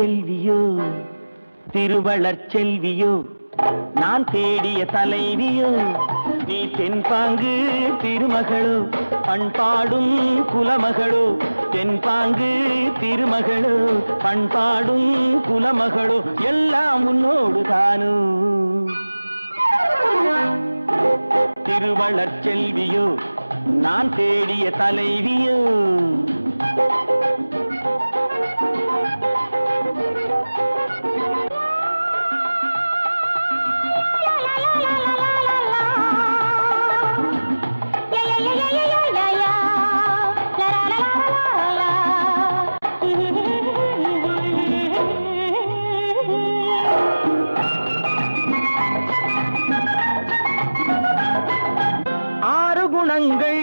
செல்வியோ திருவளர் செல்வியோ நான் தேடிய தலைவியோ நீ தென்பாங்கு திருமகளோ பண்பாடும் குலமகளோ தென்பாங்கு திருமகளோ பண்பாடும் குலமகளோ எல்லாம் உன்னோடு தானோ திருவளர் செல்வியோ நான் தேடிய தலைவியோ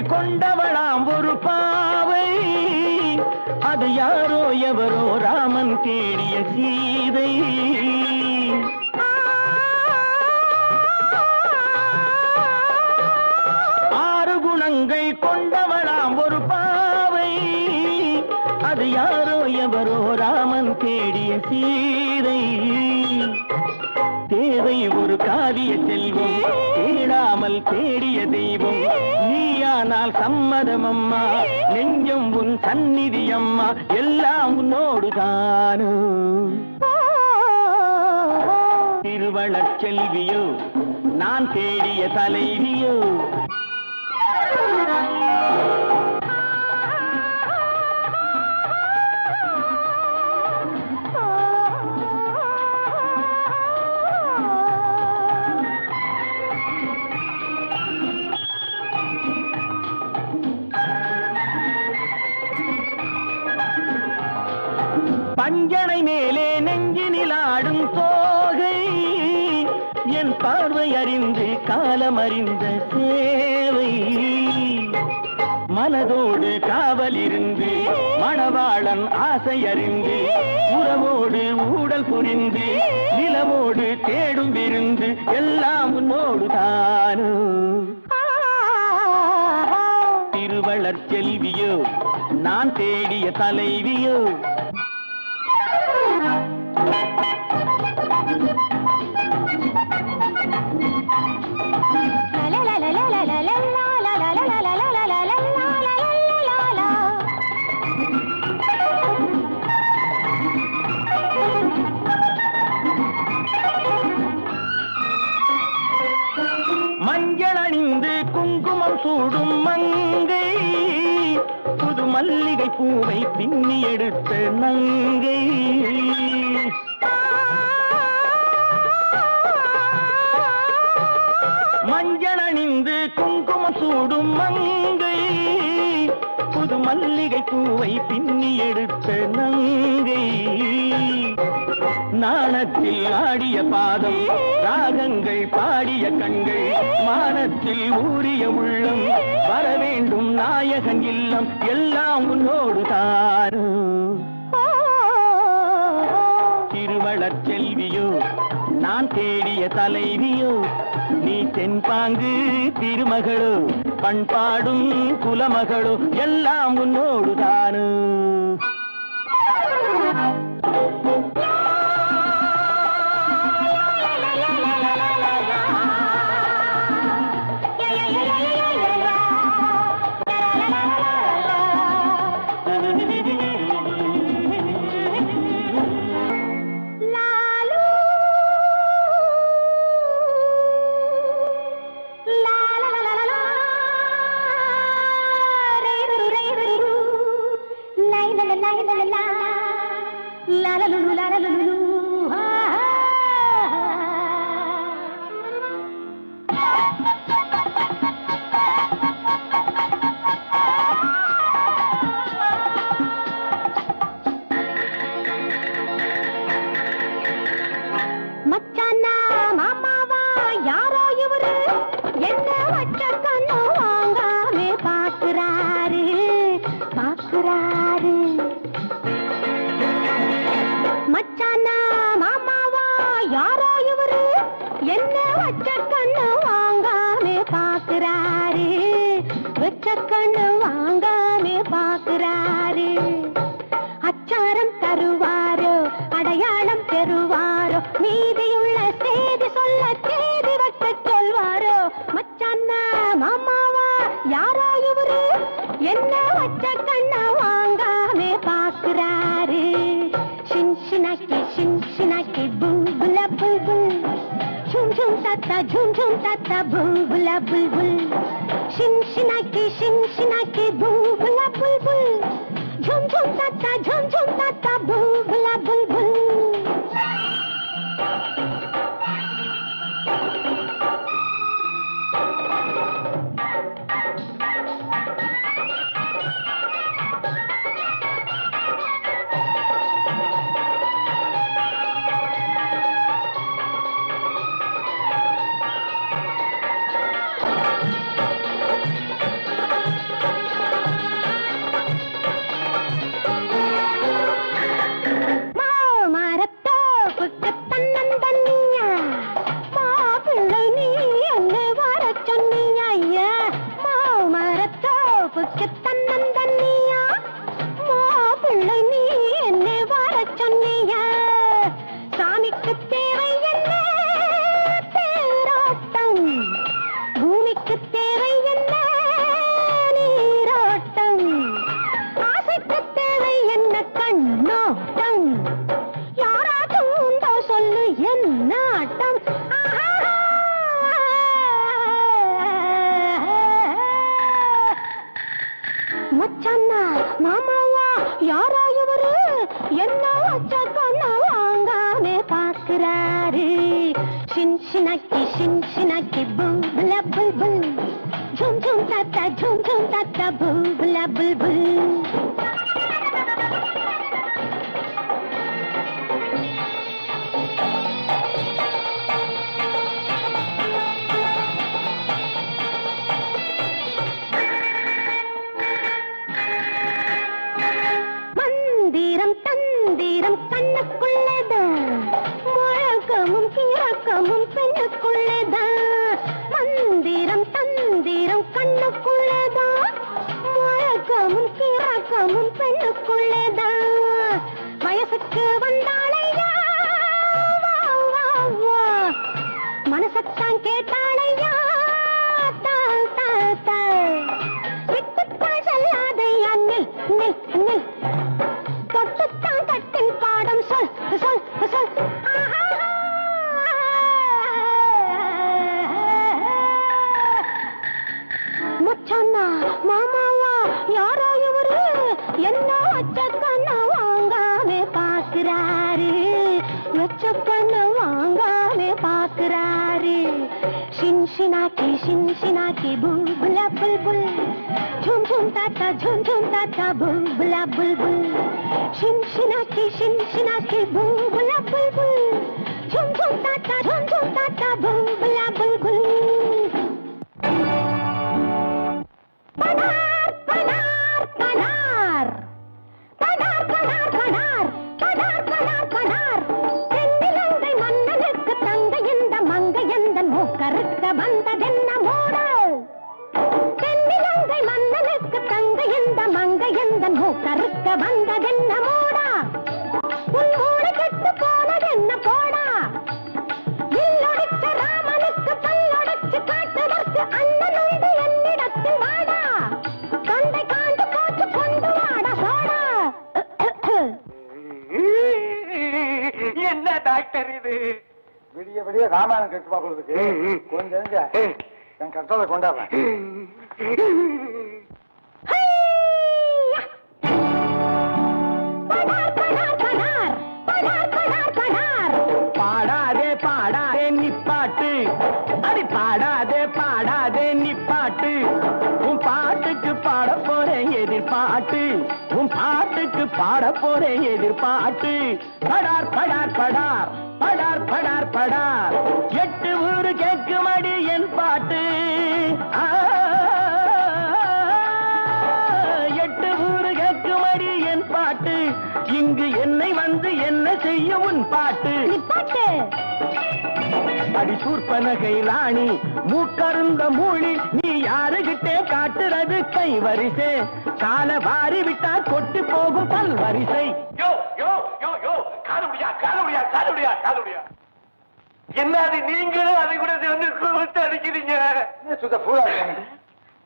கொண்டவளாம் ஒரு பாவை அது யாரோ எவரோ ராமன் தேடிய சீதை ஆறு குணங்கள் கொண்டவளாம் ஒரு பாவை அது யாரோ எவரோ ராமன் தேடிய சீதை தேவை ஒரு காவிய செல்வம் தேடாமல் தேடிய தெய்வம் நீயானால் சம்மதம் அம்மா நெஞ்சம் உன் சந்நிதி அம்மா எல்லாம் உன்னோடு தானோ திருவளர் செல்வியோ நான் தேடிய தலைவியோ பஞ்சனை மேலே நெஞ்சினில் ஆடும் தோகை என் பார்வை அறிந்து காலம் அறிந்த சேவை மனதோடு காவல் இருந்து மணவாளன் ஆசை அறிந்து உறவோடு ஊடல் புரிந்து நிலவோடு தேடும் விருந்து எல்லாம் உன்னோடு தானோ திருவளர் செல்வியோ நான் தேடிய தலைவியோ மஞ்சள் அணிந்து குங்குமம் சூடும் மங்கை புது மல்லிகை பூவை பின்னி எடுத்த நங்கை மஞ்சள் அணிந்து குங்குமம் சூடும் மங்கை புது மல்லிகை பூவை பின்னி எடுத்த நங்கை நாணத்தில் ஆடிய பாதம் ராகங்கள் பாடிய கண்கள் மானத்தில் ஊறிய உள்ளம் வரவேண்டும் நாயகன் இல்லம் எல்லாம் உன்னோடு தானோ திருவளர் செல்வியோ நான் தேடிய தலைவியோ நீ தென்பாங்கு திருமகளோ பண்பாடும் குலமகளோ எல்லாம் உன்னோடு தானோ அச்சாரம் தருவாரோ அட शिनशिनाकी बुलबुला बुलबुल झुम झुम ताता बुलबुला बुलबुल शिनशिनाकी बुलबुला बुलबुल झुम झुम ताता बुलबुला बुलबुल शिनशिनाकी बुलबुला बुलबुल झुम झुम ताता बुलबुला बुलबुल மந்திரம் தந்திரம் கண்ணுக்குள்ளதான் முழக்கமும் கிழக்கமும் பெண்ணுக்குள்ளதான் மந்திரம் தந்திரம் கண்ணுக்குள்ளதான் முழக்கமும் கிழக்கமும் பெண்ணுக்குள்ளதான் வயசுக்கு வந்தாளையா மனசத்தான் கேட்டாளையா விட்டுத்தான் செல்லாதையா நில் நில் நில் தொட்டுத்தான் கட்டின் பாடம் சொல் சொல் சொல் முச்சண்ணா மாமாவா யாரோ இவரு என்ன வச்சக்கண்ண வாங்காமே பாக்குறாரு வச்சக்கண்ண வாங்காமே பாக்குறாரு शिनशिनाकी बुलबुला बुलबुल झुम झुम ताता बुलबुला बुलबुल शिनशिनाकी बुलबुला बुलबुल झुम झुम ताता बुलबुला बुलबुल पनार पनार पनार पनार पनार पनार पनार पनार पनार தென்னிலங்கை மன்னனுக்கு தங்கை இந்த மங்கை எந்த மூக்கறுக்க வந்ததென்ன மூடல் தென்னிலங்கை மன்னனுக்கு தங்கை இந்த மங்கை எந்த மூக்கறுக்க வந்ததென்ன மூடா உன் மூளை கெட்டு போனதென்ன போடா வில்லொடிச்ச ராமனுக்கு பல்லொடைச்சு காட்டுவதற்கு அண்ணன் உண்டு என்னிடத்தில் வாடா தொண்டை காண்டு போட்டு கொண்டு வாடா சோடா என்ன டாக்டர் இது விடிய விடிய ராமாயணம் கெட்டு பார்க்கறதுக்கு கொஞ்சம் என் கட்டளை கொண்டாடுறேன் பாடாதே பாடாதே நிப்பாட்டு அடி பாடாதே நிப்பாட்டு உன் பாட்டுக்கு பாட போறேன் எதிர்பாட்டு உன் பாட்டுக்கு பாட போறேன் எதிர்பாட்டு படார் படார் படார் படார் படார் படார் 8 ஊரு கேட்குமடி என் பாட்டு 8 ஊரு கேட்குமடி என் பாட்டு இங்கு என்னை வந்து என்ன செய்யும் உன் பாட்டு நிப்பாட்டு அடி சூர்பனகை ராணி மூக்கருந்த மூழி நீ யாருகிட்டே காட்டுறது கை வரிசை கால வாரி விட்டா கொட்டி போகும் பல் வரிசை என்னது நீங்களும் அதை கூட வந்து கூப்பிட்டு அடிக்கிறீங்க சுத்த பூரா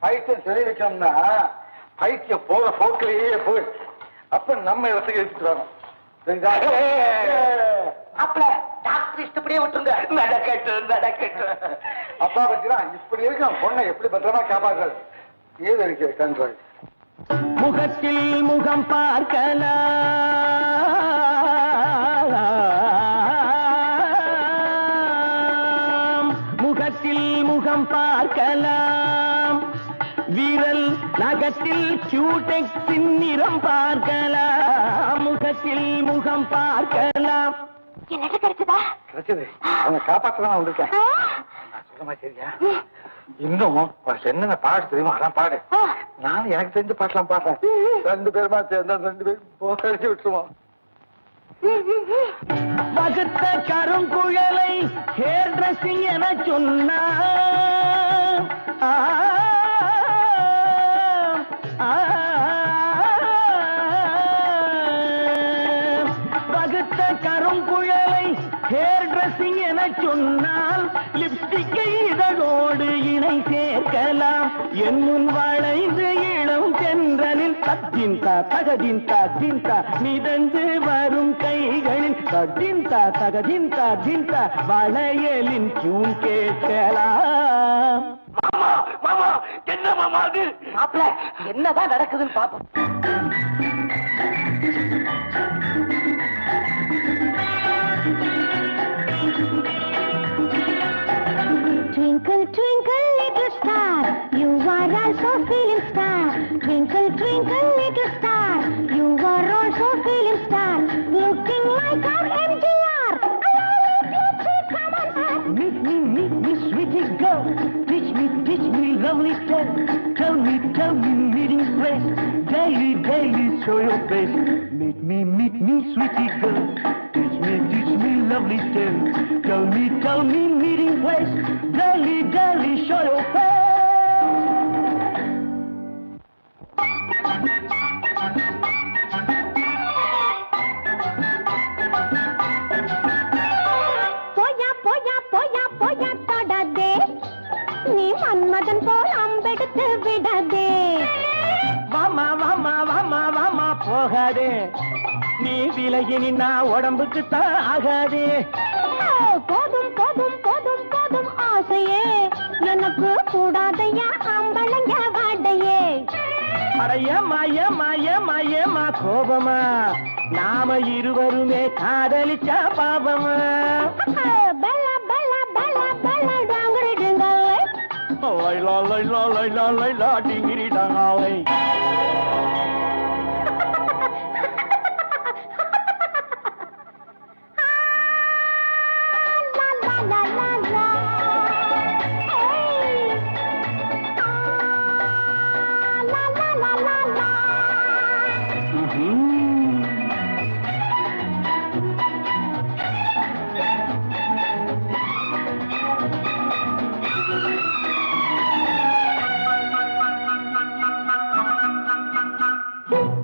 பைத்தியம் சொல்லி வைக்கணும்னா பைத்தியம் போக போக்கிலேயே போய் அப்ப நம்ம இடத்துக்கு எடுத்துட்டு வரணும் அப்பல டாக்டர் இஷ்டப்படியே விட்டுருங்க. நடக்கட்டும். அப்பா பத்திதான் இப்படி இருக்கும். பொண்ணை எப்படி பத்திரமா காப்பாற்றது? ஏது இருக்கு கண்ட்ரோல். முகத்தில் முகம் பார்க்கலாம், முகத்தில் முகம் பார்க்கலாம், விரல் நகத்தில் கியூடெக்ஸின் நிறம் பார்க்கலாம், முகத்தில் முகம் பார்க்கலாம். என்ன கிடைச்சதா? கிடைச்சது. அவங்க காப்பாற்றதான் வந்திருக்கேன். நான் சொல்ல மாதிரியா? இன்னும் என்னென்ன பாடு தெரியுமா? அதான் பாடு. நானும் எனக்கு தெரிஞ்ச பாட்டெல்லாம் பாடுறேன். 2 பேருமா சேர்ந்தா 2 பேரும் போக்கடிச்சு விட்டுருவோம். வகுத்த கருங்குழலை ஹேர் டிரெஸ்ஸிங் என சொன்னா, வகுத்த கருங்குழலை ஹேர் டிரெஸ்ஸிங் என சொன்னால் லிப்ஸ்டிக்கை இதழோடு இணை சேர்க்கலாம். என் முன் வளைந்து இளம் தென்றலில் தத்தின்தா தகதின்தா தின்தா மிதந்து வரும் கைகளில் தத்தின்தா தகதின்தா தின்தா வளையலின் டியூன் கேட்கலாம். மாமா மாமா என்ன மாமா அது? மாப்ள என்னதான் நடக்குதுன்னு பாப்போம். Twinkle, twinkle, little star, you are also feeling star. Twinkle, twinkle, little star, you are also feeling star. Looking like our MGR. Come on, sir. Meet me, sweetie girl. Teach me, lovely tale. Tell me, meeting place. Daily, show your face. Meet me, sweetie girl. Teach me, lovely tale. Tell me, meeting place. Daily, show your face. போயா தொடாதே, நீ மன்மதன் போல் அம்பெடுத்து விடாதே. வாமா போகாதே, நீ விலகி நின்னா உடம்புக்கு தான் ஆகாதே. போதும் ஆசையே, எனக்கு கூடாதையா அம்பளைங்க வாடையே. அடையமா கோபமா, நாம இருவருமே காதலிச்சா பாபமா. டிங்கிரி டாங்காலை.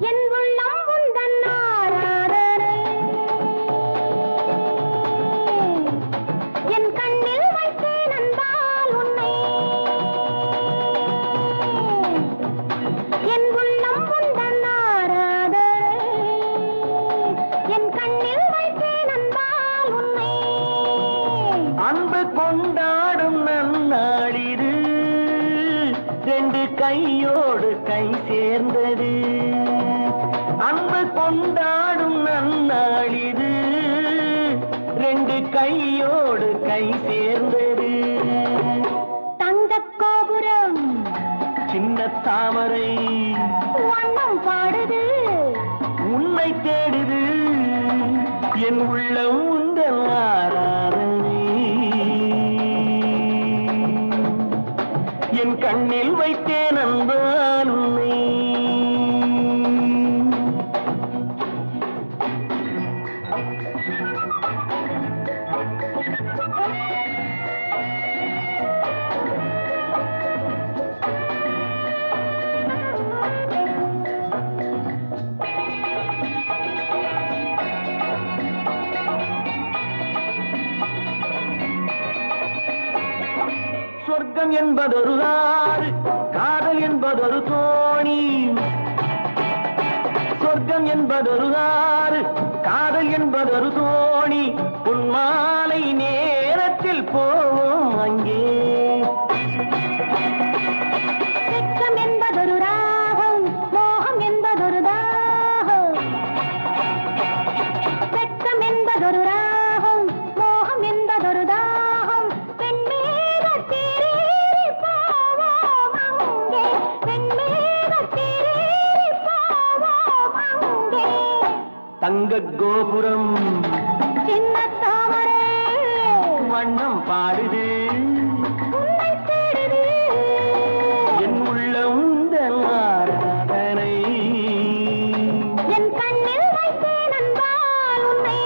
என் உள்ளம் உந்தன் ஆராதனை, என் கண்ணில் வைத்தேன் அன்பால் உன்னை. என் உள்ளம் உந்தன் ஆராதனை, என் கண்ணில் வைத்தேன் அன்பால் உன்னை. அன்பு கொண்டாடும் நன்னாடிது, 2 கையோடு கை சேர்ந்தது. அன்பு கொண்டாடும் நன்னாளிது, 2 கையோடு கை சேர்ந்தது. தங்கக் கோபுரம் சின்ன தாமரை வண்ணம் பாடுது, உன்னை தேடுது. என் உள்ளம் உந்தன் ஆராதனை, என் கண்ணில் வைத்தேன் அன்பால் உன்னை. சொர்க்கம் என்பதொரு ஆறு, காதல் என்பதொரு தோணி. சொர்க்கம் என்பதொரு ஆறு, காதல் என்பதொரு தோணி பொன்மாலை நேரத்தில் போவோம் அங்கே. வெட்கம் என்பதொரு ராகம், மோகம் என்பதொரு தாகம். வெட்கம் என்பதொரு ராகம், மோகம் என்பதொரு தாகம். வெண்மேகத்தேரேறி போவோம் அங்கே. வெண்மேகத்தேரேறி போவோம் அங்கே. தங்க கோபுரம் சின்ன தாமரை வண்ணம் பாடுது, உன்னை தேடுது. என் உள்ளம் ஆராதனை. என் கண்ணில் வைத்தேன் அன்பால் உன்னை.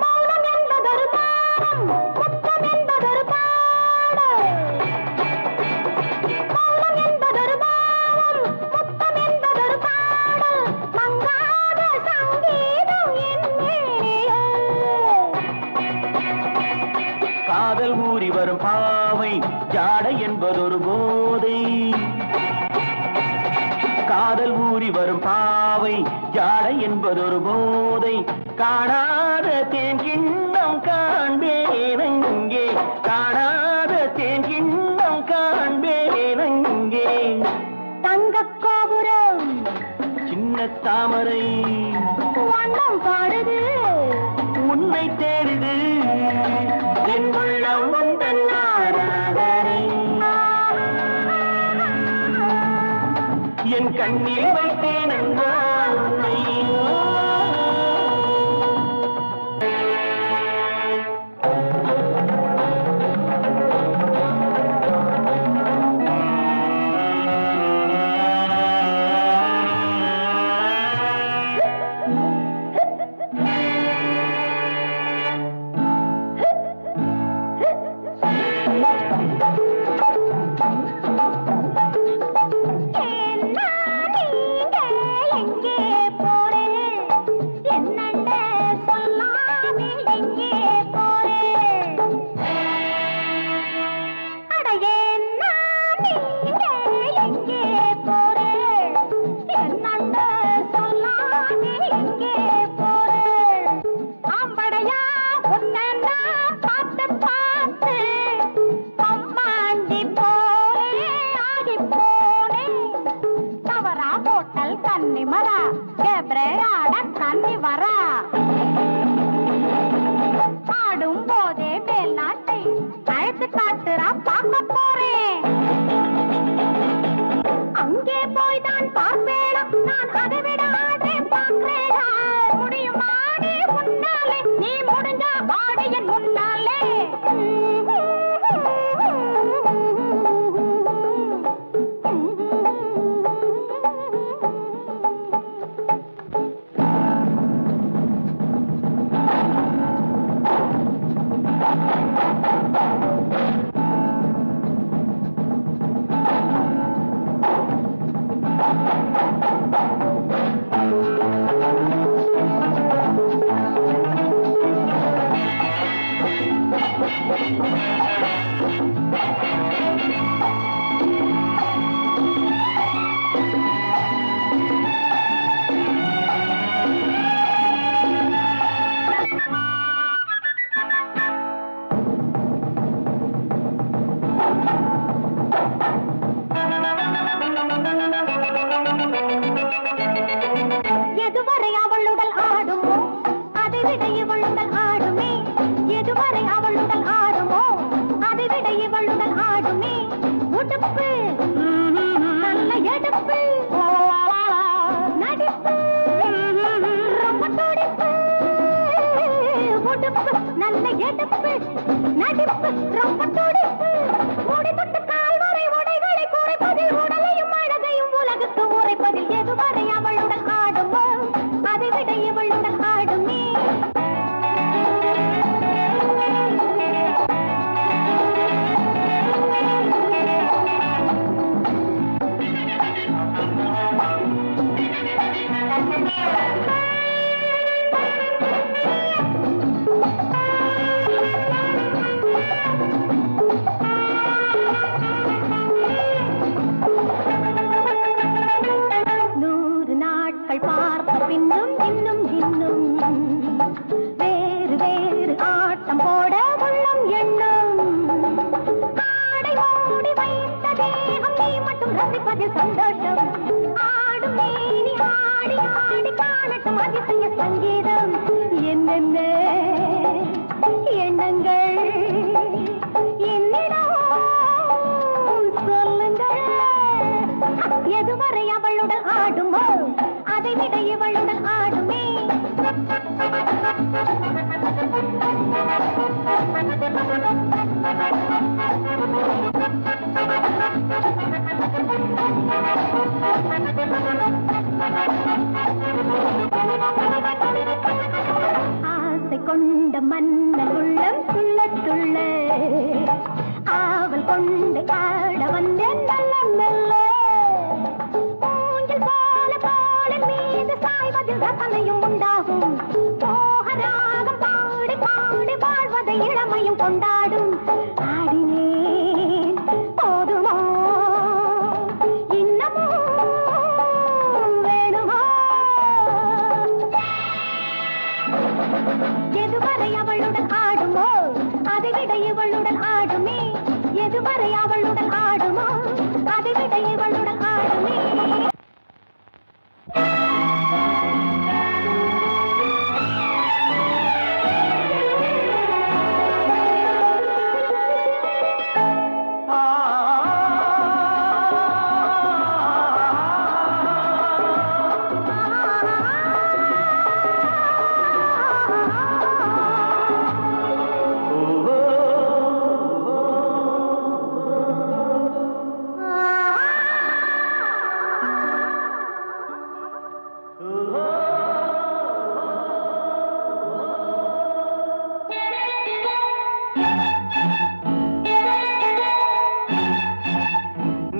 மௌனம் என்பதொரு பாடம், முத்தம் என்பதொரு பாடல். மௌனம் என்பதொரு பாடம், முத்தம் என்பதொரு பாடல். மங்காத சங்கீதம் என் மேனியே. காதல் ஊறி வரும் பாவை ஜாடை என்பதொரு போதை. காதல் ஊறி வரும் பாவை ஜாடை என்பதொரு போதை. காணாத தேன் கிண்ணம் காண்பேனங்கே, காணாத தேன் கிண்ணம் காண்பேனங்கே. தங்கக் கோபுரம் சின்ன தாமரை வண்ணம் பாடுது, உன்னை தேடுது, என் உள்ளம் உந்தன் ஆராதனை. என் கண்ணில் வைத்தேன் என்றால் உன்னை. ஏன்னா நீங்க எங்கே போறேன்? என்னண்ட சொல்லாமே எங்கே போறேன்? அட ஏன்னா நீங்க எங்கே போறேன்? என்னண்ட சொல்லாமே எங்கே போறேன்? ஆம்படையா உன்னை நான் பார்த்து பார்த்து அம்மாண்டி போறேன், ஆடி போனேன். தவறா போட்டல் கன்னி மரா, கேப்ரே ஆட கன்னி வரா. ஆடும் போதே மேல் நாட்டை அழைத்து காட்டுறா, பார்க்க போறேன். அங்கே போய் தான் பார்ப்பேனா, நான் அதை விட ஆடே பார்க்கிறேனா. முடியுமா நீ முன்னாலே, நீ முடிஞ்சா ஆடு என் முன்னாலே. எதுவரை அவள் உடல் ஆடுமோ, அதை விட இவள் உடல் ஆடுமே. எதுவரை அவள் உடல் ஆடுமோ, அதை விட இவள் உடல் ஆடுமே. உடுப்பு நல்ல எடுப்பு, நடிப்பு ரொம்ப துடிப்பு. உடுப்பு நல்ல எடுப்பு, நடிப்பு ரொம்ப துடிப்பு. முடிதொட்டு கால் வரை உடைகளை குறைப்பதில், உடலையும் அழகையும் உலகுக்கு உரைப்பதில். எதுவரை அவள்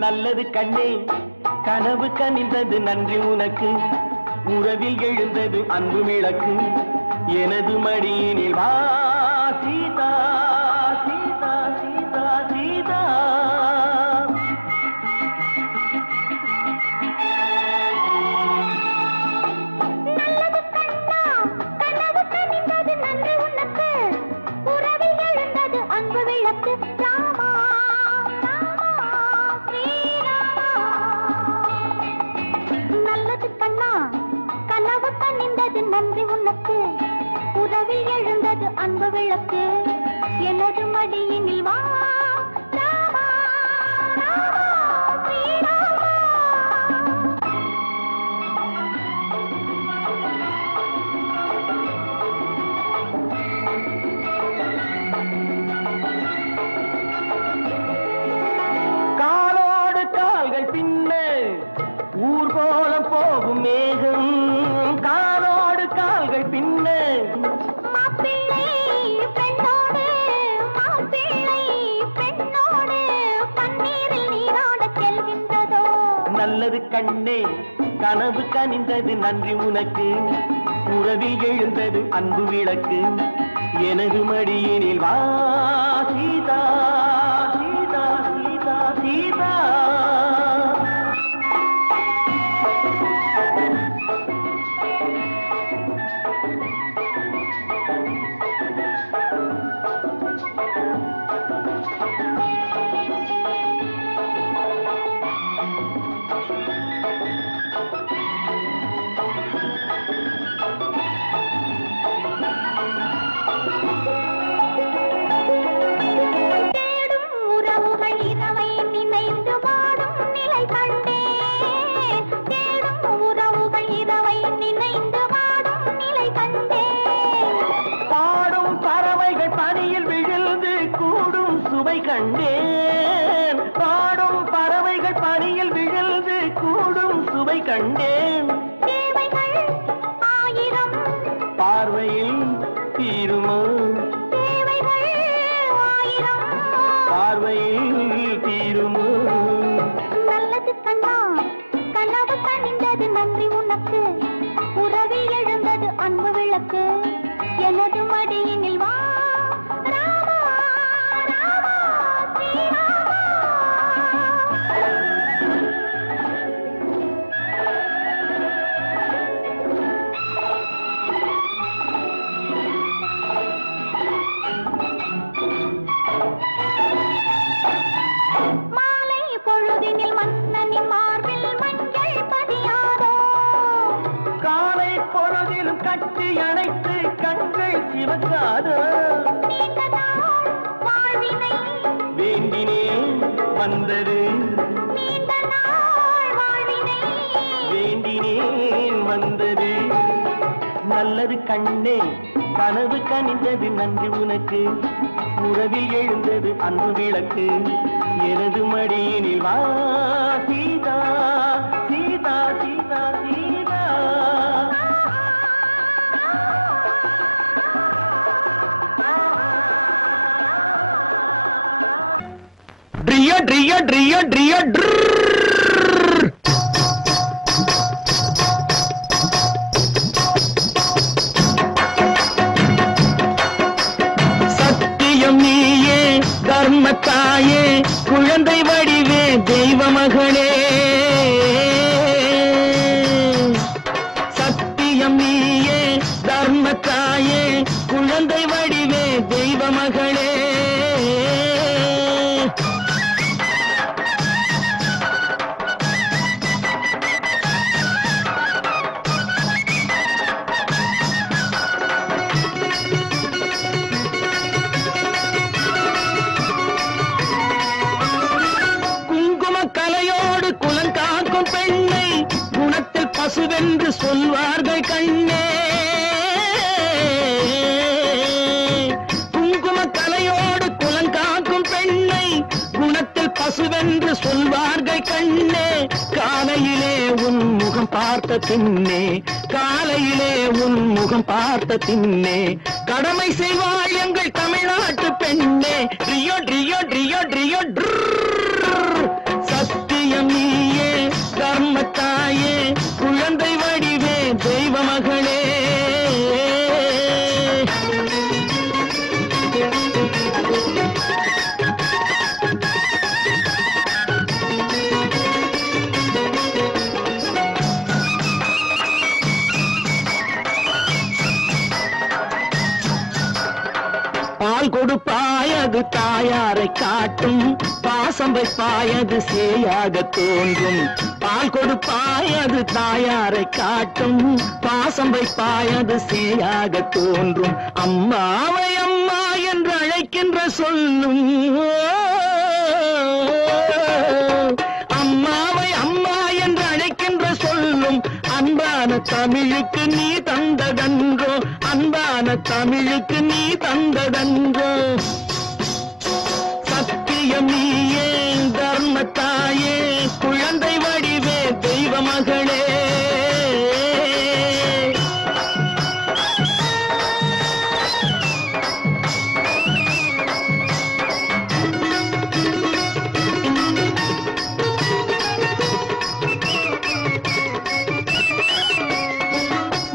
நல்லது கண்ணே கனவு கனிந்தது நன்றி உனக்கு உறவில் எழுந்தது அன்பு விளக்கு எனது மடியினில் வா சீதா சீதா சீதா சீதா நல்லது கண்ணா கனவு கனிந்தது நன்றி உனக்கு உறவில் எழுந்தது அன்பு விளக்கு ராமா கனவு கனிந்தது நன்றி உனக்கு உறவில் எழுந்தது அன்பு விளக்கு எனது மடியினில் வா ராமா ராமா ஸ்ரீராமா காலோடு கால்கள் பின்ன ஊர் போலம் போகும் மேகம் காலோடு கால்கள் பின்ன மாப்பிள்ளை பெண்ணோடு மாப்பிள்ளை பெண்ணோடு பன்னீரில் நீராடச் செல்கின்றதோ நல்லது கண்ணே கனவு கனிந்தது நன்றி உனக்கு உறவில் எழுந்தது அன்பு விளக்கு எனது மடியினில் வா சீதா சீதா சீதா சீதா கண்டேன் பாடும் பறவைகள் பனியில் விழுந்து கூடும் சுவை கண்டேன் தேவைகள் ஆயிரம் பார்வையில் தீருமோ தேவைகள் ஆயிரம் பார்வையில் தீருமோ நல்லது கண்ணா கனவு கனிந்தது நன்றி உனக்கு உறவில் மேலும் கட்டி அணைத்து கண்கள் சிவக்காதோ வேண்டினேன் வந்தது வேண்டினேன் வந்தது நல்லது கண்ணே கனவு கனிந்தது நன்றி உனக்கு உறவில் எழுந்தது அன்பு விளக்கு எனது மடியினில் வா சீதா சீதா சீதா சீதா ட்ரியோ ட்ரியோ ட்ரியோ ட்ரியோ சத்தியம் நீயே தர்மத்தாயே குழந்தை வடிவே தெய்வ மகளே சத்தியம் நீயே தர்மத்தாயே குழந்தை வடிவே தெய்வ மகளே பசுவென்று சொல்வார்கள் கண்ணே குங்கும கலையோடு குலங்காக்கும் பெண்ணை குணத்தில் பசுவென்று சொல்வார்கள் கண்ணே காலையிலே உன் முகம் பார்த்த பின்னே காலையிலே உன் முகம் பார்த்த பின்னே கடமை செய்வாள் எங்கள் தமிழ்நாட்டு பெண்ணே ட்ரியோ ட்ரியோ ட்ரியோ ட்ரியோ சத்தியம் நீயே தர்மத்தாயே குழந்தை வடிவே தெய்வ மகளே பால் கொடுப்பாயது தாயாரை காட்டும் பாசம் வைப்பாயது சேயாக தோன்றும் பால் கொடுப்பாயது தாயாரை காட்டும் பாசம் வைப்பாயது சேயாக தோன்றும் அம்மாவை அம்மா என்று அழைக்கின்ற சொல்லும் அம்மாவை அம்மா என்று அழைக்கின்ற சொல்லும் அன்பான தமிழுக்கு நீ தந்ததன்றோ அன்பான தமிழுக்கு நீ தந்ததன்றோ சத்தியம் நீயே தர்மத்தாயே குழந்தை வடிவே தெய்வ மகளே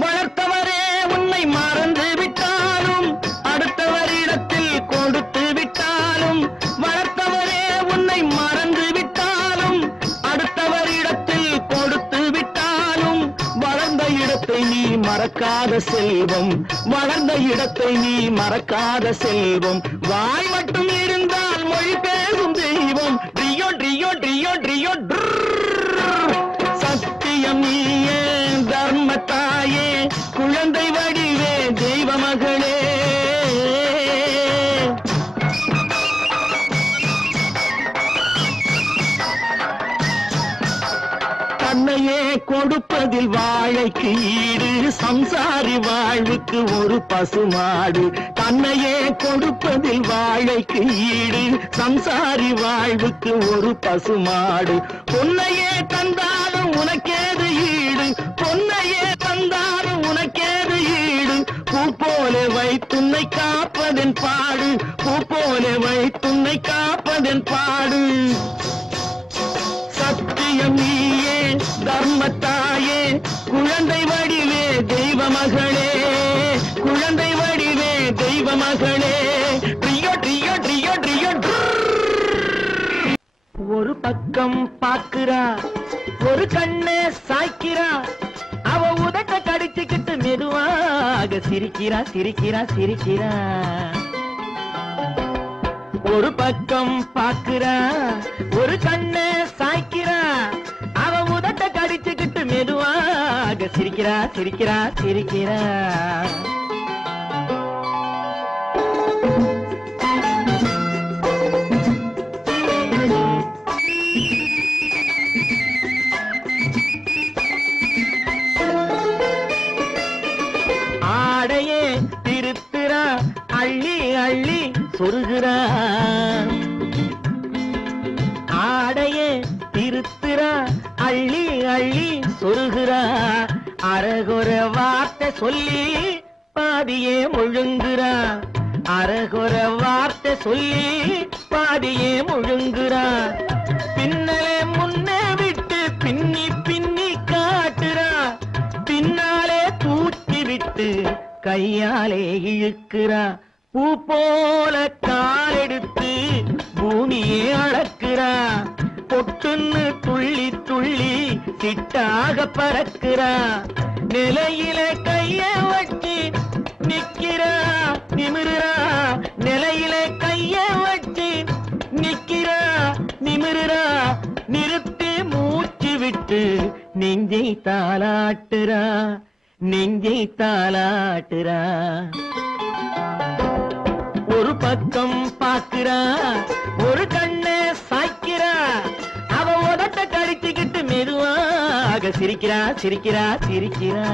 வளர்த்தவரே உன்னை மறந்து விட்டாலும் அடுத்தவரிடத்தில் கொடுத்து விட்டாலும் வளர்த்தவரே உன்னை மறந்து விட்டாலும் அடுத்தவரிடத்தில் கொடுத்து விட்டாலும் வளர்ந்த இடத்தை நீ மறக்காத செல்வம் வளர்ந்த இடத்தை நீ மறக்காத செல்வம் வாய் மட்டும் இருந்தால் மொழி பேசும் தெய்வம் ட்ரியோ ட்ரியோ ட்ரியோ ட்ரியோ சத்தியம் நீயே தர்மத்தாயே குழந்தை வடிவே தெய்வ மகளே தன்னையே கொடுப்பதில் வாழைக்கு ஈடு சம்சாரி வாழ்வுக்கு ஒரு பசுமாடு தன்னையே கொடுப்பதில் வாழைக்கு ஈடு சம்சாரி வாழ்வுக்கு ஒரு பசுமாடு பொன்னையே தந்தாலும் உனக்கேது ஈடு பொன்னையே தந்தாலும் உனக்கேது ஈடு பூ போல வைத்துன்னை காப்பதன் பாடு பூ போல வைத்துன்னை காப்பதன் பாடு சத்தியம் நீயே தர்மத்தாயே குழந்தை வடிவே தெய்வ மகளே குழந்தை வடிவே தெய்வ மகளே ட்ரியோ ட்ரியோ ட்ரியோ ட்ரியோ ஒரு பக்கம் பாக்குறா ஒரு கண்ணே சாய்க்கிறா அவ உதட்ட கடிச்சுக்கிட்டு மெதுவாக சிரிக்கிறா சிரிக்கிறா சிரிக்கிறா ஒரு பக்கம் பாக்குறா ஒரு கண்ணே சாய்க்கிறா அவ உதட்ட கடிச்சுக்கிட்டு மெதுவாக சிரிக்கிறா சிரிக்கிறா சிரிக்கிறா. ஆடையே திருத்துறா அள்ளி அள்ளி சொருகிறா. ஆடையே திருத்துறா அள்ளி அள்ளி சொருகிறா. அரகுற வார்த்தை சொல்லி பாதியே முழுங்குறா. அரகுற வார்த்தை சொல்லி பாதியே முழுங்குறா. பின்னலே முன்னே விட்டு பின்னி பின்னி காட்டுறா. பின்னாலே தூக்கி விட்டு கையாலே இழுக்கிறா. பூ போல காலெடுத்து பூமியே அளக்கிறா. பொட்டுன்னு துள்ளி துள்ளி சிட்டாக பறக்கிறா. நிலையில கைய வச்சு நிக்கிறா நிமிருறா. நிலையில கைய வச்சு நிக்கிறா நிமிருறா. நிறுத்தி மூச்சு விட்டு நெஞ்சை தாளாட்டுறா நெஞ்சை தாளாட்டுறா. ஒரு பக்கம் பாக்குறா ஒரு கண்ணை சாய்க்கிறா. அவ உதட்ட கடிச்சுக்கிட்டு மெதுவாக சிரிக்கிறா சிரிக்கிறா சிரிக்கிறா.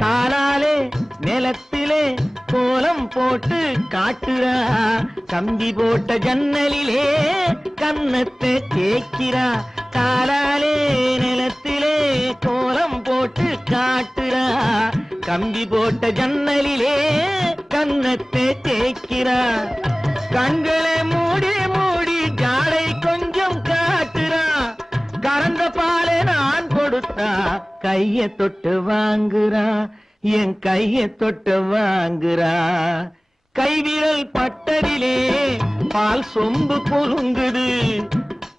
காலாலே நிலத்திலே கோலம் போட்டு காட்டுறா. கம்பி போட்ட ஜன்னலிலே கன்னத்தை தேய்க்கிறா. காலாலே நிலத்திலே கோலம் போட்டு காட்டுறா. கம்பி போட்ட ஜன்னலிலே கன்னத்தை தேய்க்கிறா. கண்களை மூடி மூடி ஜாடை கொஞ்சம் காட்டுறா. கறந்த பாலை நான் கொடுத்தா கைய தொட்டு வாங்குறா. என் கைய தொட்டு வாங்குறா. கைவிரல் பட்டதிலே பால் சொம்பு பொருங்குது.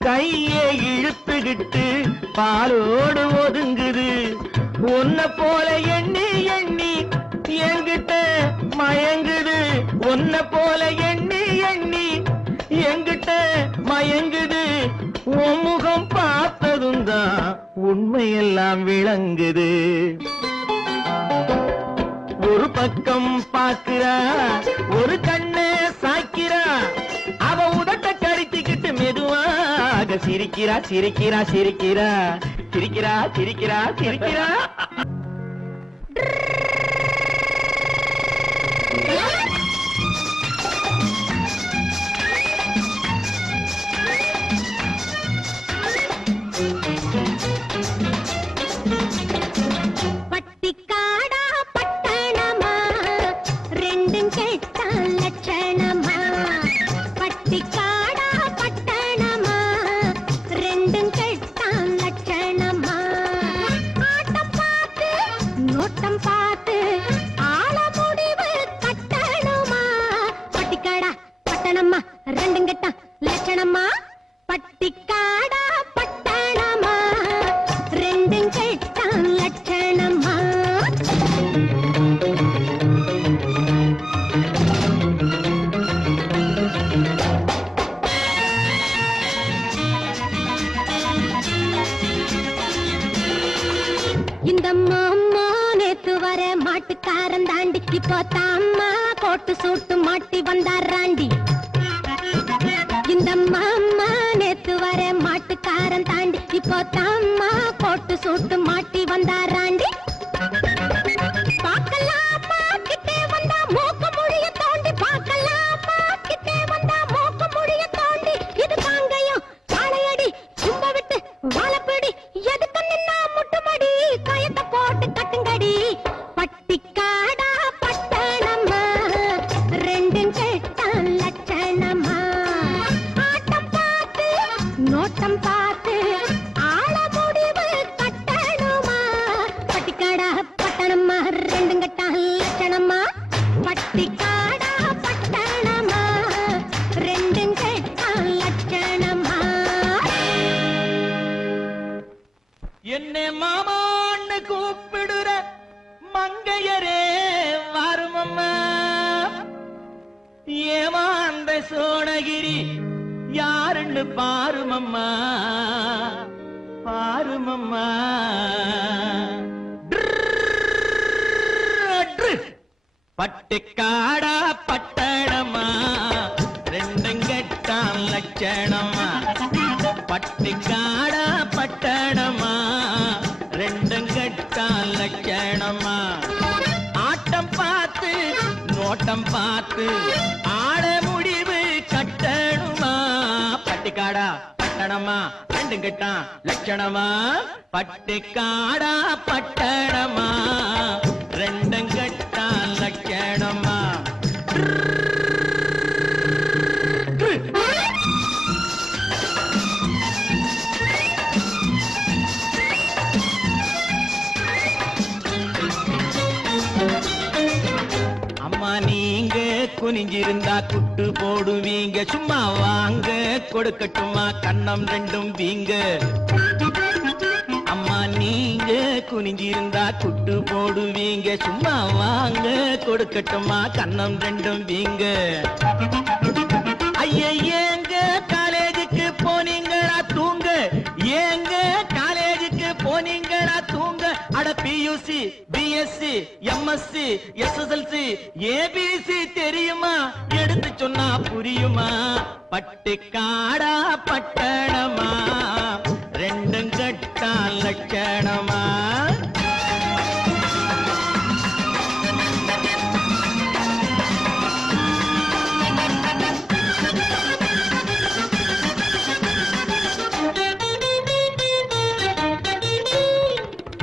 கையை இழுத்துக்கிட்டு பாலோடு ஒதுங்குது. உன்ன போல எண்ணி எண்ணி என்கிட்ட மயங்குது. உன்ன போல எண்ணி எண்ணி என்கிட்ட மயங்குது. உன் முகம் பார்த்ததும் தான் உண்மையெல்லாம் விளங்குது. ஒரு பக்கம் பாக்குறா ஒரு கண்ணை சாய்க்கிறா. அவ உதட்ட கடித்துக்கிட்டு மெதுவாக சிரிக்கிறா சிரிக்கிறா சிரிக்கிறா சிரிக்கிறா சிரிக்கிறா சிரிக்கிறா. பட்டிக்காடா பட்டணமா ரெண்டும் கெட்ட லட்சணமா. பட்டிக்காடா பட்டணமா ரெண்டும் கெட்ட லட்சணமா. ஆட்டம் பார்த்து நோட்டம் பார்த்து ஆள முடிவு கட்டணுமா. பட்டிக்காடா பட்டணமா ரெண்டும் கெட்ட லட்சணமா. பட்டிக்காடா பட்டணமா ரெண்டும் கெட்ட லட்சணமா. இந்த மாமா நேத்து வர மாட்டுக்காரன் தாண்டி. இப்போ தாமா கோட்டு சூட்டு மாட்டி வந்தாராண்டி. இந்த மாமா நேத்து வர மாட்டுக்காரன் தாண்டி. இப்போ தாமா கோட்டு சூட்டு மாட்டி வந்தாராண்டி. பார்க்கலாமா கிட்டே வந்தா மூக்க முடிய தோண்டி. பார்க்கலாமா கிட்டே வந்தா மூக்க முடிய தோண்டி. இது காங்கையும் காளையடி சும்ப விட்டு வாழப்பிடி. எதுக்கு நின்னா முட்டுமடி கயத்தை போட்டு கட்டுங்கடி. பட்டிக்காடா பட்டணமா ரெண்டும் கெட்ட லட்சணமா. ஆட்டம் பார்த்து நோட்டம் பார்த்து ஆள முடிவு கட்டணுமா. என்னை மாமான்னு கூப்பிடுற மங்கையரே வருமம்மா ஏமாந்த சோழகிரி யாருன்னு பாருமம்மா பாருமம்மா பட்டுக்காடா பட்டணமா ரெண்டும் கெட்டான் லட்சணமா பட்டுக்காடா பட்டணமா ரெண்டும் கெட்டான் லட்சணமா ஆட்டம் பார்த்து நோட்டம் பார்த்து ஆட முடிவு கட்டணுமா பட்டுக்காடா பட்டணமா ரெண்டும் கெட்டான் லட்சணமா பட்டுக்காடா பட்டணமா ரெண்டும் கெட்டான் லட்சணமா அம்மா நீங்க குனிஞ்சிருந்தா குட்டு போடுவீங்க சும்மா வாங்க கொடுக்கட்டுமா கண்ணம் ரெண்டும் வீங்க அம்மா நீங்க குனிஞ்சிருந்தா குட்டு போடுவீங்க சும்மா வாங்க கொடுக்கட்டுமா கண்ணம் ரெண்டும் வீங்க ஐயா ஏங்க காலேஜுக்கு போனீங்களா தூங்க ஏங்க காலேஜுக்கு போனீங்களா தூங்க அட PUC BSc MSc SSLC ABC தெரியுமா எடுத்து சொன்னா புரியுமா பட்டுக்காடா பட்டணமா ரெண்டும் கெட்டான் லட்சணமா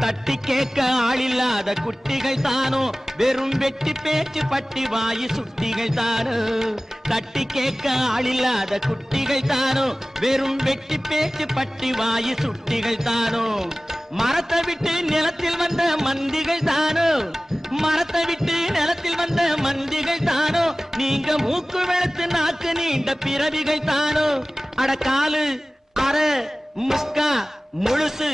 தட்டி கேட்க ஆளில்லாத குட்டிகள் தானோ வெறும் வெட்டி பேச்சு பட்டி வாயி சுட்டிகள் தானோ தட்டி கேட்க ஆளில்லாத குட்டிகள் தானோ வெறும் வெட்டி பேச்சு பட்டி வாயி சுட்டிகள் தானோ மரத்தை விட்டு நிலத்தில் வந்த மந்திகள் தானோ மரத்தை விட்டு நிலத்தில் வந்த மந்திகள் தானோ நீங்க மூக்கு வெளுத்து நாக்கு நீண்ட பிறவிகள் தானோ அடக்காலு அரை முக்கா முழுசு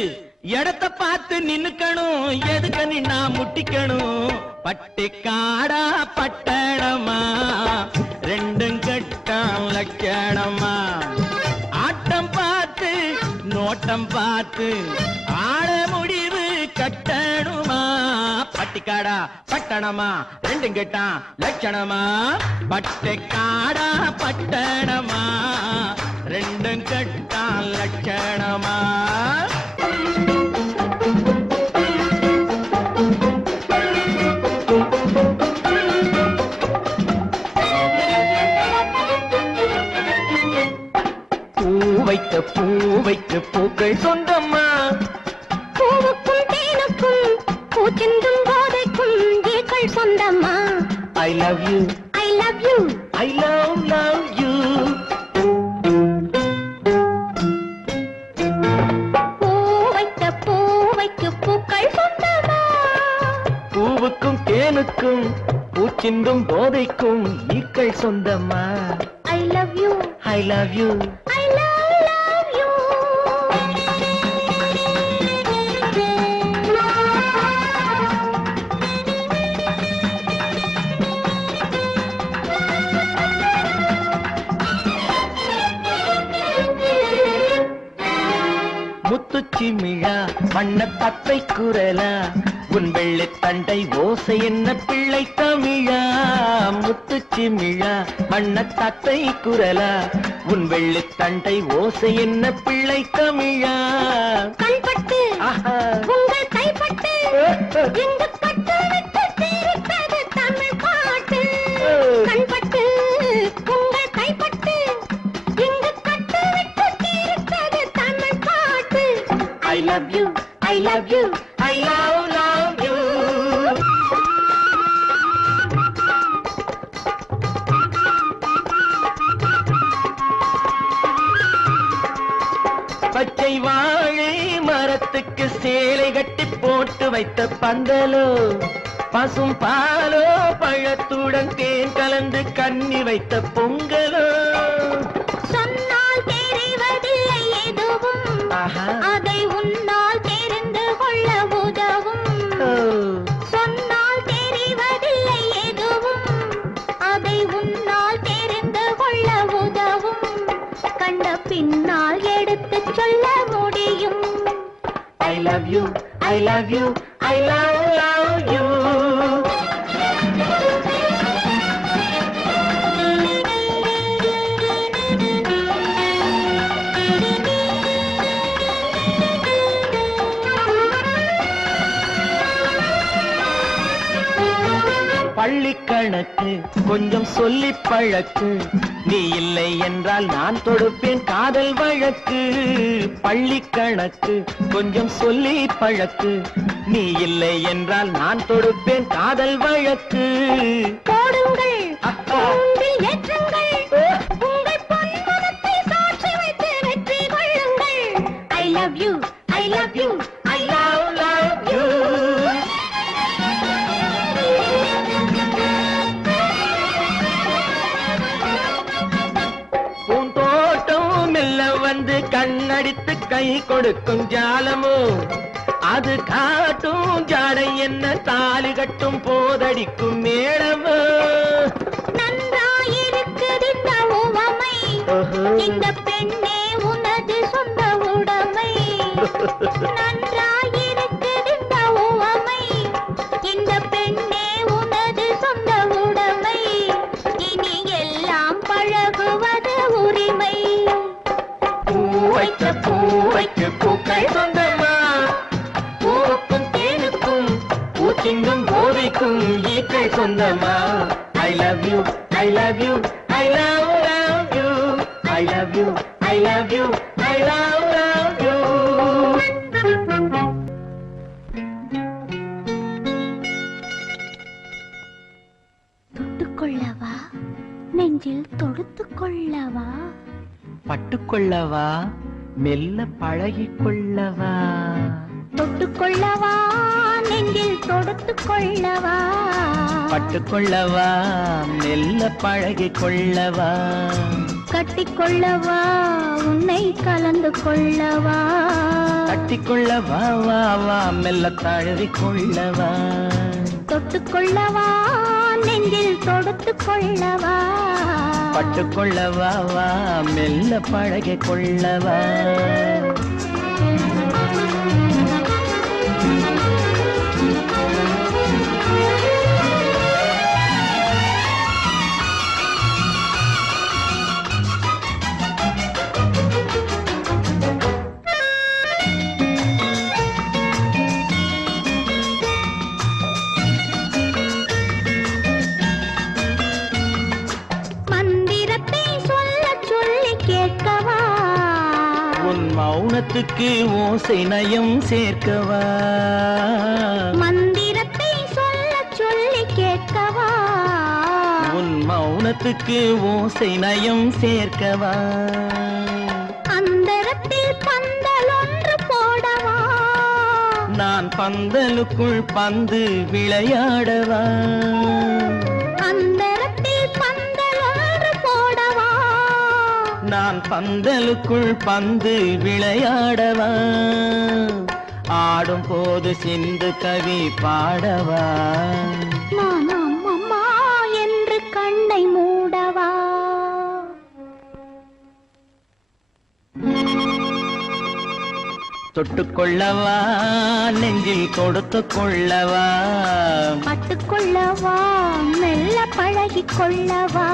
இடத்த பார்த்து நின்னுக்கணும் எதுக்கு நின்னா முட்டிக்கணும் பட்டுக்காடா பட்டணமா ரெண்டும் கெட்டான் லட்சணமா ஆட்டம் பார்த்து நோட்டம் பார்த்து ஆட முடிவு கட்டணுமா பட்டுக்காடா பட்டணமா ரெண்டும் கெட்டான் லட்சணமா பட்டுக்காடா பட்டணமா ரெண்டும் கெட்டான் லட்சணமா பூ வைத்த பூக்கள் சொந்தம்மா பூவுக்கும் தேனுக்கும் பூச்சிந்தும் போதைக்கும் ஏக்கள் சொந்தம்மா I love you I love you I love you பூவைக்கு பூக்கள் சொந்தமா பூவுக்கும் தேனுக்கும் பூச்சிந்தும் போதைக்கும் ஈக்கள் சொந்தம்மா I love you I love you I love you முத்துச்சிமிழா வண்ண தத்தை குரலா உன் வெள்ளை தண்டை ஓசை என்ன பிள்ளை தமிழா முத்துச்சிமிழா வண்ண தத்தை குரலா உன் வெள்ளை தண்டை ஓசை என்ன பிள்ளை தமிழா கண்பட்டு உங்கள் கைப்பட்டு எங்கு பட்டு விட்டு தீர்த்தது தமிழ் பாட்டு கண்பட்டு உங்கள் கைப்பட்டு எங்கு பட்டு விட்டு தீர்த்தது தமிழ் பாட்டு I love you I love you I love you பச்சை வாழை மரத்துக்கு சேலை கட்டி போட்டு வைத்த பந்தலோ பசும் பாலோ பழத்துடன் தேன் கலந்து கண்ணி வைத்த பொங்கலோ சொன்னால் தெரிவதில்லை எதுவும் அதை உன்னால் தெரிந்து love you, I love you, I love you. பள்ளி கணக்கு கொஞ்சம் சொல்லி பழக்கு, நீ இல்லை என்றால் நான் தொடுப்பேன் காதல் வழக்கு. பள்ளி கணக்கு கொஞ்சம் சொல்லி பழக்கு, நீ இல்லை என்றால் நான் தொடுப்பேன் காதல் வழக்கு. போடுங்கள் ஏற்றுங்கள், உங்கள் பொன்முகத்தை சாட்சி வைத்து வெற்றி கொள்ளுங்கள். I love you, I love you, I love you. வந்து கண்ணடித்து கை கொடுக்கும் ஜாலமோ, அது காட்டும் ஜாடை என்ன தாலி கட்டும் போதடிக்கும் மேளமோ. நன்றாயிருக்குது இந்த உவமை, இந்த பெண்ணே உனது சொந்த உடைமை. நன்றாயிருக்குது இந்த உவமை, இந்த பெண்ணே உனது சொந்த உடைமை. இனி எல்லாம் பழகுவது உரிமை. பூவைக்கு பூக்கள் சொந்தமா, பூவுக்கும் தேனுக்கும் பூச்சிங்கும் போதைக்கும் ஈக்கள் சொந்தமா. I love you, I love you, I love you, I love you, I love you, I love you. தொட்டுக்கொள்ளவா, நெஞ்சில் தொடுத்துக்கொள்ளவா, பட்டுக்கொள்ளவா, மெல்ல பழகிக்கொள்ளவா. தொட்டுக்கொள்ளவா, நெஞ்சில் தொடுத்துக்கொள்ளவா, பட்டுக்கொள்ளவா, மெல்ல பழகிக்கொள்ளவா. கட்டிக்கொள்ளவா, உன்னை கலந்து கொள்ளவா, கட்டிக்கொள்ளவா, வா வா மெல்ல தழுவிக்கொள்ளவா. தொட்டுக்கொள்ளவா, நெஞ்சில் தொடுத்துக்கொள்ளவா, பட்டுக்கொள்ளவா, வா மெல்ல பழகிக்கொள்ளவா. மௌனத்துக்கு ஓசை நயம் சேர்க்கவா, மந்திரத்தை சொல்ல சொல்லி கேட்கவா, உன் மௌனத்துக்கு ஓசை நயம் சேர்க்கவா. அந்தரத்தில் பந்தல் ஒன்று போடவா, நான் பந்தலுக்குள் பந்து விளையாடவா. அந்தரத்தில் பந்தல் ஒன்று போடவா, நான் பந்தலுக்குள் பந்து விளையாடவா. ஆடும் போது சிந்து கவி பாடவா, நான் அம்மா என்று கண்ணை மூடவா. தொட்டுக்கொள்ளவா, நெஞ்சில் கொடுத்து கொள்ளவா, பட்டுக்கொள்ளவா, மெல்ல பழகிக் கொள்ளவா.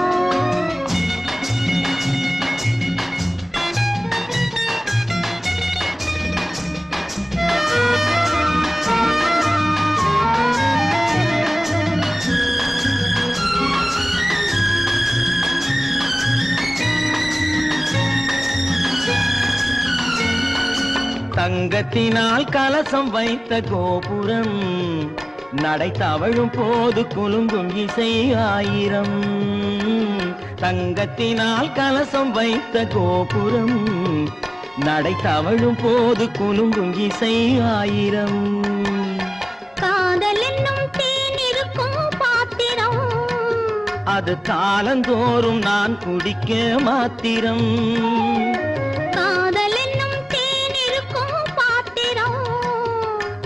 தங்கத்தினால் கலசம் வைத்த கோபுரம், நடை தவழும் போது குலுங்கும் இசை ஆயிரம். தங்கத்தினால் கலசம் வைத்த கோபுரம், நடை தவழும் போது குலுங்கும் இசை ஆயிரம். காதல் என்னும் தேன் இருக்கும் பாத்திரம், அது காலந்தோறும் நான் குடிக்க மாத்திரம்.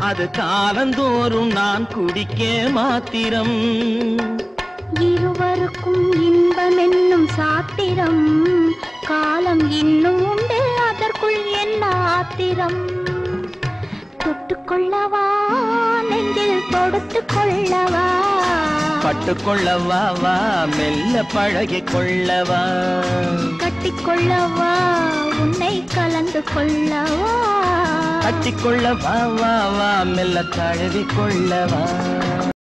அது காலந்தோறும் நான் குடிக்க மாத்திரம். இருவருக்கும் இன்பம் என்னும் சாத்திரம், காலம் இன்னும் உண்டு அதற்குள் என்ன ஆத்திரம். கொள்ளவா நெஞ்சில் தொடுத்து கொள்ளவா பட்டுக்கொள்ளவா வா மெல்ல பழகிக் கொள்ளவா கட்டிக்கொள்ளவா உன்னை கலந்து கொள்ளவா கட்டிக்கொள்ளவா வா வா மெல்ல தழுவி கொள்ளவா